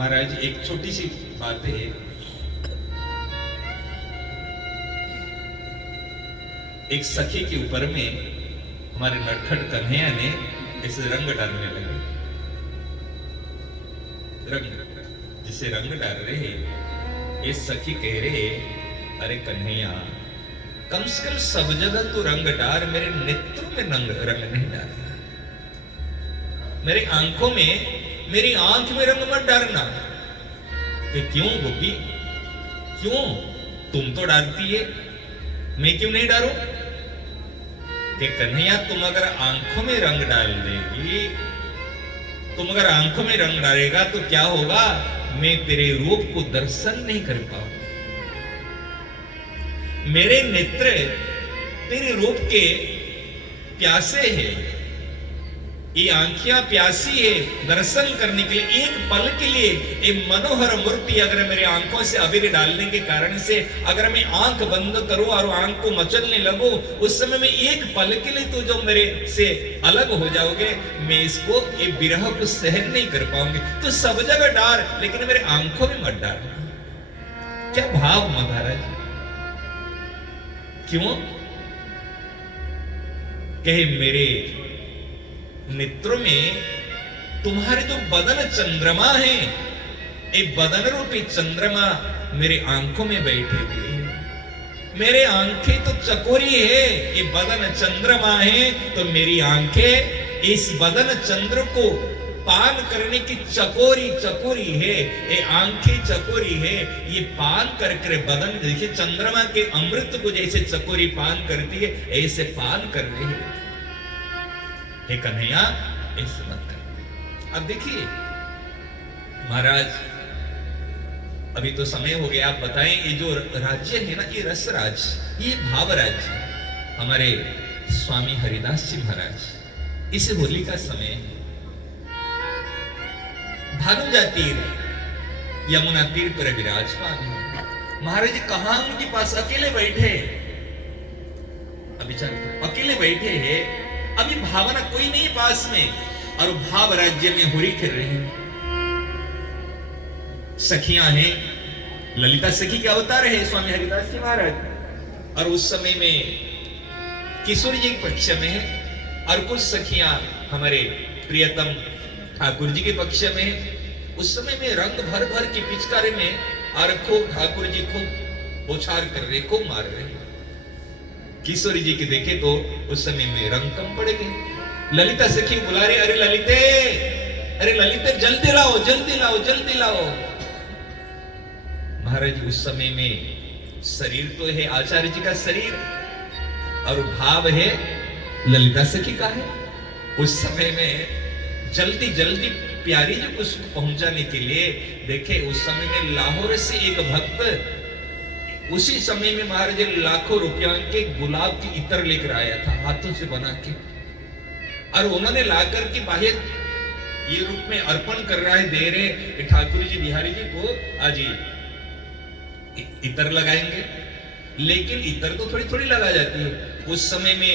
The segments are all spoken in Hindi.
महाराज एक छोटी सी बात है। एक सखी के ऊपर में हमारे नटखट कन्हैया ने ऐसे रंग डालने लगे। रंग जिसे रंग डाल रहे, ये सखी कह रहे, अरे कन्हैया कम से कम सब जगह तो रंग डाल, मेरे नेत्रों में रंग नहीं डालना, मेरी आंखों में, मेरी आंख में रंग मत डालना। कि क्यों गोपी, क्यों? तुम तो डालती है, मैं क्यों नहीं डालूं? कि कन्हैया तुम अगर आंखों में रंग डाल देगी, तुम अगर आंखों में रंग डालेगा तो क्या होगा? मैं तेरे रूप को दर्शन नहीं कर पाऊंगा। मेरे नेत्र तेरे रूप के प्यासे हैं, ये आंखियां प्यासी है दर्शन करने के लिए। एक पल के लिए ये मनोहर मूर्ति अगर मेरे आंखों से अबीर डालने के कारण से अगर मैं आंख बंद करूं और आंख को मचलने लगूं, उस समय में एक पल के लिए तो जो मेरे से अलग हो जाओगे, मैं इसको ये विरह को सहन नहीं कर पाऊंगी। तो सब जगह डाल, लेकिन मेरे आंखों में मत डाल। क्या भाव महाराज, क्यों? कहे मेरे नेत्रों में तुम्हारे जो बदन चंद्रमा है, एक बदन रूपी चंद्रमा मेरे आंखों में बैठे हुए। मेरे आंखें तो चकोरी है, ये बदन चंद्रमा है, तो मेरी आंखें इस बदन चंद्र को पान करने की चकोरी चकोरी है, ये आंखें चकोरी है। ये पान करके बदन, देखिए चंद्रमा के अमृत को जैसे चकोरी पान करती है, ऐसे पान कर रहे हैं। हे कन्हैया ऐसे मत कर। अब देखिए महाराज, अभी तो समय हो गया, आप बताएं ये जो राज्य है ना, ये रस राज्य, ये भाव राज्य, हमारे स्वामी हरिदास जी महाराज, इस होली का समय भानुजा तीर, यमुना तीर पर विराजमान है। महाराज जी कहां उनके पास अकेले बैठे, अभी अकेले बैठे हैं, अभी भावना कोई नहीं पास में, और भाव राज्य में होली खेल रहे हैं। सखियां हैं, ललिता सखी के अवतार है स्वामी हरिदास जी महाराज, और उस समय में किशोर जी के पक्ष में है, और कुछ सखियां हमारे प्रियतम ठाकुर जी के पक्ष में है। उस समय में रंग भर भर की पिचकारी में, और खूब ठाकुर जी खूब उछाल कर रहे, खूब मार रहे। किशोरी जी के देखे तो उस समय में रंग कम पड़ गए। ललिता सखी बुला रहे, अरे ललिते, अरे ललिते जल्दी लाओ, जल्दी लाओ, जल्दी लाओ। महाराज उस समय में शरीर तो है आचार्य जी का शरीर, और भाव है ललिता सखी का है। उस समय में जल्दी जल्दी प्यारी जी को पहुंचाने के लिए, देखे उस समय में लाहौर से एक भक्त उसी समय में महाराज लाखों रुपया के गुलाब की इत्र लेकर आया था, हाथों से बना के, और उन्होंने लाकर के बाहर ये रूप में अर्पण कर रहा है, दे रहे ठाकुर जी बिहारी जी को, आज इत्र लगाएंगे। लेकिन इत्र तो थोड़ी थोड़ी लगा जाती है। उस समय में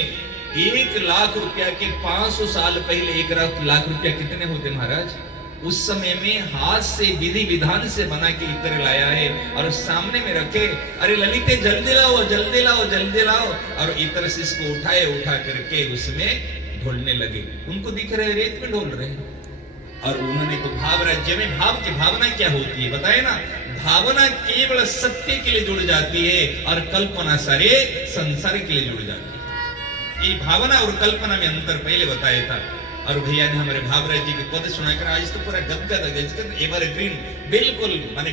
1 लाख रुपया के 500 साल पहले 1 लाख रुपया कितने होते महाराज? उस समय में हाथ से विधि विधान से बना के इत्र लाया है, और सामने में रखे, अरे ललिते जल्दी लाओ, जल्दी लाओ, जल्दी लाओ, और इत्र से इसको उठाए, उठा करके उसमें ढोलने लगे। उनको दिख रहे रेत में ढोल रहे हैं, और उन्होंने तो भाव राज्य में, भाव की भावना क्या होती है बताए ना, भावना केवल सत्य के लिए जुड़ जाती है, और कल्पना सारे संसार के लिए जुड़ जाती है। ये भावना और कल्पना में अंतर पहले बताया था। और भैया ने हमारे भावराज जी के पद सुनाकर आज तो पूरा गदगद एवरग्रीन, बिल्कुल माने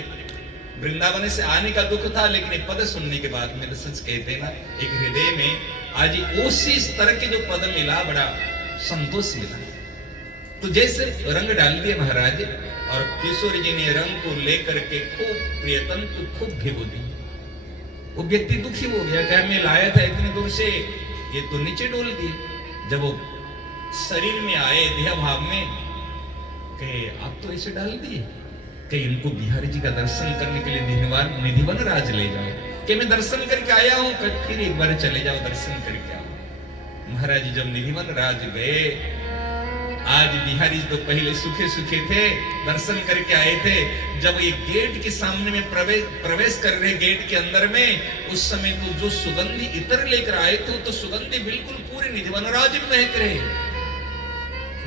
वृंदावन से आने का दुख था, लेकिन एक पद सुनने के बाद मेरे सच कहते ना, एक हृदय में आज उसी तरह के जो पद मिला, बड़ा संतोष मिला। तो जैसे रंग डाल दिए महाराज, और किशोर जी ने रंग को लेकर के खूब प्रियतम को खूब भिगो दी। वो व्यक्ति दुखी हो गया, क्या मैं लाया था इतने दूर से, ये तो नीचे डोल दिए। जब वो शरीर में आए, देह भाव में, कहे आप तो ऐसे डाल दिए, कहे इनको बिहारी जी का दर्शन करने के लिए निधिवन राज ले जाओ। कि मैं दर्शन करके आया हूं, फिर एक बार चले जाओ, दर्शन करके आओ। महाराज जब निधिवन राज गए, आज बिहारी तो पहले सूखे सूखे थे, दर्शन करके आए थे। जब ये गेट के सामने में प्रवेश कर रहे गेट के अंदर में, उस समय तो जो सुगंधी इत्र लेकर आए थे तो सुगंधी बिल्कुल पूरे निधिवन राज में महक रहे,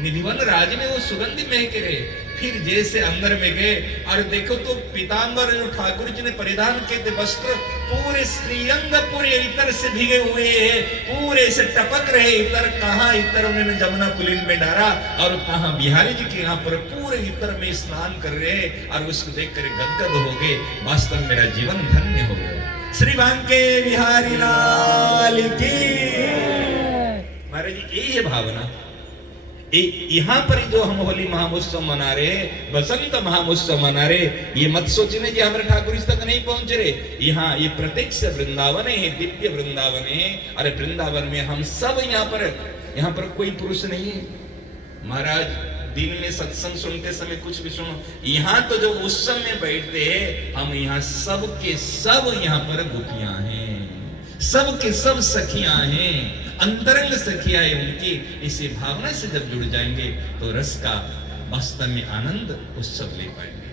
निधिवन राज में वो सुगंधी महक रहे। फिर जैसे अंदर में गए और देखो तो पीतांबर जो ठाकुर जी ने परिधान किए थे वस्त्र पूरे श्रीअंग पूरे इतर से भीगे हुए हैं, पूरे से टपक रहे इतर। कहाँ इतर उन्होंने जमुना पुलिन में डाला और कहाँ बिहारी जी के यहाँ पर पूरे इतर में स्नान कर रहे और उसको देख कर गदगद हो गए। वास्तव मेरा जीवन धन्य हो गया। श्री बांके बिहारी लाल की। महाराज जी यही है भावना। यहाँ पर जो हम होली महामोत्सव मना रहे, बसंत महामोत्सव मना रहे, ये मत सोचने जी हमारे ठाकुर तक नहीं पहुंच रहे। यहाँ ये प्रत्यक्ष वृंदावन है, दिव्य वृंदावन है। अरे वृंदावन में हम सब यहाँ पर कोई पुरुष नहीं है। महाराज दिन में सत्संग सुनते समय कुछ भी सुनो, यहाँ तो जो उत्सव में बैठते हैं हम यहाँ सब के सब यहाँ पर गोपियां हैं, सब के सब सखियां हैं, अंतरंग सखियां है उनकी। इसी भावना से जब जुड़ जाएंगे तो रस का वास्तव में आनंद उत्सव ले पाएंगे।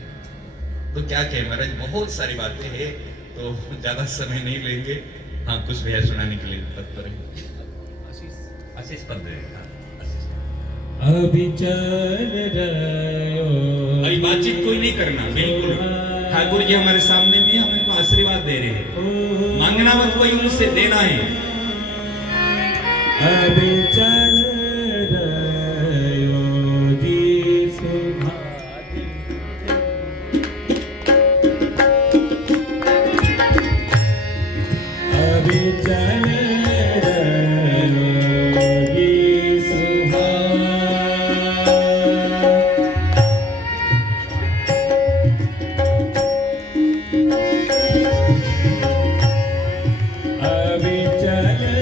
तो क्या कहे महाराज, बहुत सारी बातें हैं तो ज्यादा समय नहीं लेंगे। हाँ कुछ भैया सुनाने के लिए तत्पर है। आशीष पद अभी चल रहे हो, अभी बातचीत कोई नहीं करना, बिल्कुल ठाकुर जी हमारे सामने भी हम इनको आशीर्वाद दे रहे हैं, मांगना मत कोई, उनसे देना है। अभी चल रहे हो जी सुधा, अभी चल रहे हो जी सुधा, अभी चल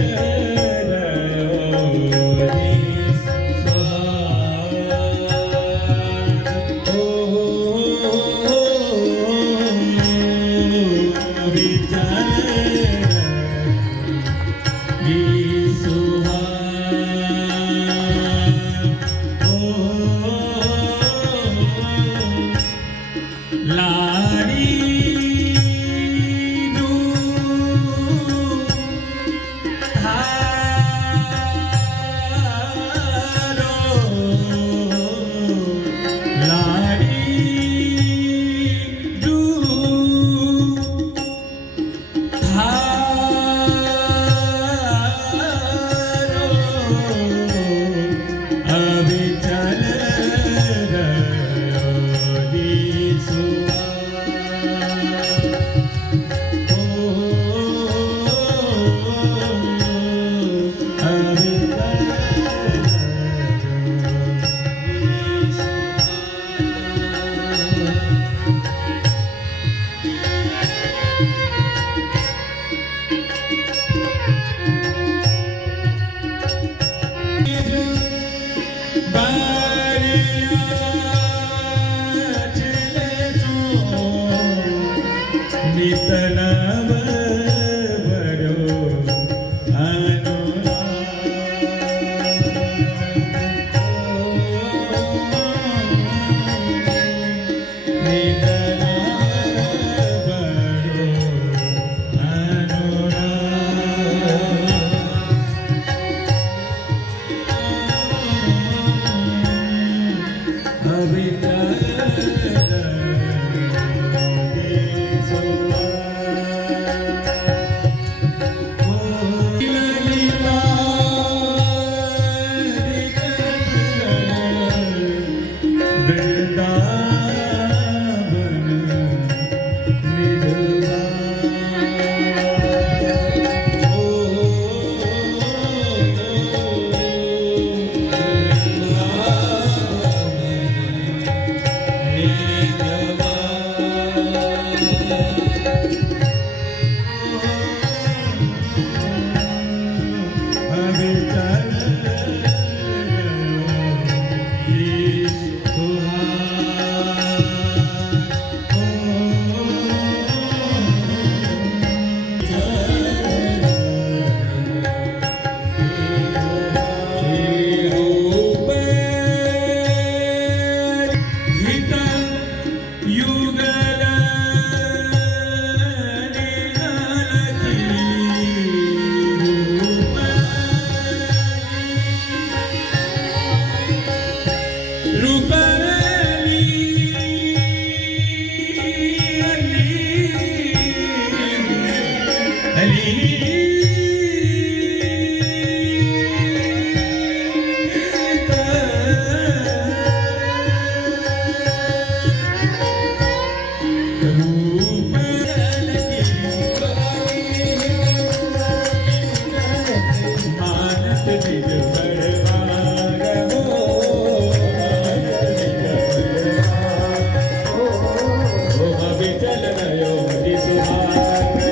अविचल रहो जी सुभान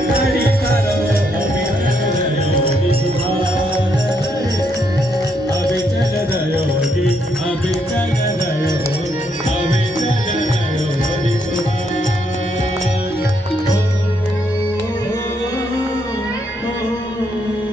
करी करो अविचल रहो जी सुभान अविचल रहो जी अविचल रहो जी सुभान